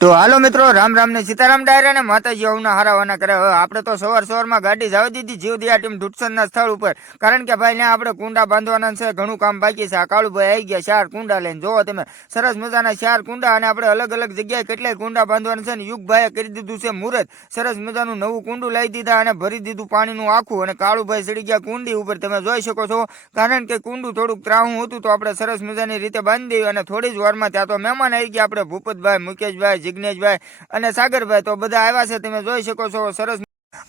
તો હાલો મિત્રો, રામ રામ ને સીતારામ ડાયરા ને માતાજી હવના હારાવાના કરે. હવે આપણે તો સવારમાં ગાડી જવા દીધી જીવદયા ટીમ ઢૂંઢસનના સ્થળ ઉપર, કારણ કે ભાઈ ત્યાં આપણે કુંડા બાંધવાના છે, ઘણું કામ બાકી છે. આ કાળુભાઈ આવી ગયા 4 કુંડા લઈને, જોવો તમે સરસ મજાના 4 કુંડા, અને આપણે અલગ અલગ જગ્યાએ કેટલાય કુંડા બાંધવાના છે. ને યુગભાઈએ કરી દીધું છે મુહૂર્ત, સરસ મજાનું નવું કુંડું લાવી દીધા અને ભરી દીધું પાણીનું આખું. અને કાળુભાઈ ચડી ગયા કુંડી ઉપર, તમે જોઈ શકો છો, કારણ કે કુંડું થોડુંક ત્રાહું હતું, તો આપણે સરસ મજાની રીતે બાંધી દઈએ. અને થોડી જ વારમાં ત્યાં તો મહેમાન આવી ગયા, આપણે ભૂપતભાઈ, મુકેશભાઈ, જિગ્નેશભાઈ અને સાગરભાઈ, તો બધા આવ્યા છે, તમે જોઈ શકો છો સરસ.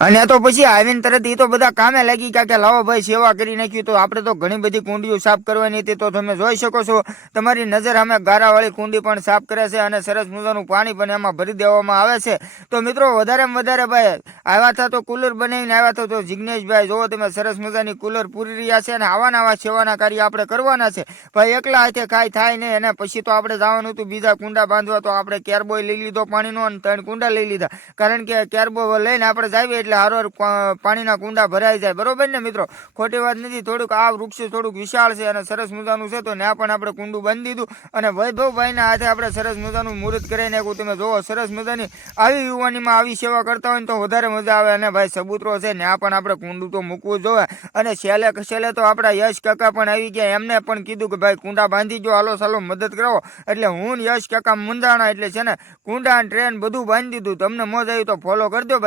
અને તો પછી આવીને તરત એ તો બધા કામે લાગી ગયા કે લાવો ભાઈ સેવા કરી નાખ્યું. તો આપણે તો ઘણી બધી કુંડીઓ સાફ કરવાની હતી, તો તમે જોઈ શકો છો, તમારી નજર સામે ગારાવાળી કુંડી પણ સાફ કરે છે, અને સરસ મજાનું પાણી પણ એમાં ભરી દેવામાં આવે છે. તો મિત્રો, વધારેમાં વધારે ભાઈ આવ્યા હતા તો કુલર બનાવીને આવ્યા હતા. તો જિગ્નેશભાઈ, જોવો તમે સરસ મજાની કુલર પૂરી રહ્યા છે, અને આવા સેવાના કાર્ય આપણે કરવાના છે ભાઈ. એકલા હાથે કાંઈ થાય નહીં. અને પછી તો આપણે જવાનું હતું બીજા કુંડા બાંધવા, તો આપણે કેરબોય લઈ લીધો પાણીનો, અને 3 કુંડા લઈ લીધા, કારણ કે કેરબો લઈને આપણે જાવીએ એટલે હારો પાણીના કુંડા ભરાઈ જાય, બરોબર ને મિત્રો? ખોટી વાત નથી. થોડુંક આ વૃક્ષ થોડુંક વિશાળ છે અને સરસ મજાનું છે, તો ત્યાં પણ આપણે કુંડું બાંધી દીધું. અને વૈભવભાઈના હાથે આપણે સરસ મજાનું મુહૂર્ત કરી નાખ્યું. તમે જોવો સરસ મજાની આવી યુવાનીમાં આવી સેવા કરતા હોય ને તો વધારે મજા આવે. અને ભાઈ સબૂતરો છે, ત્યાં પણ આપણે કુંડું તો મૂકવું જોઈએ. અને છેલ્લે તો આપણા યશ કાકા પણ આવી ગયા, એમને પણ કીધું કે ભાઈ કુંડા બાંધી જો, હાલો ચાલો મદદ કરો. એટલે હું યશ કાકા મુંજાણા, એટલે છે ને કુંડા ટ્રેન બધું બાંધી દીધું. તમને મોજ આવી તો ફોલો કરજો ભાઈ.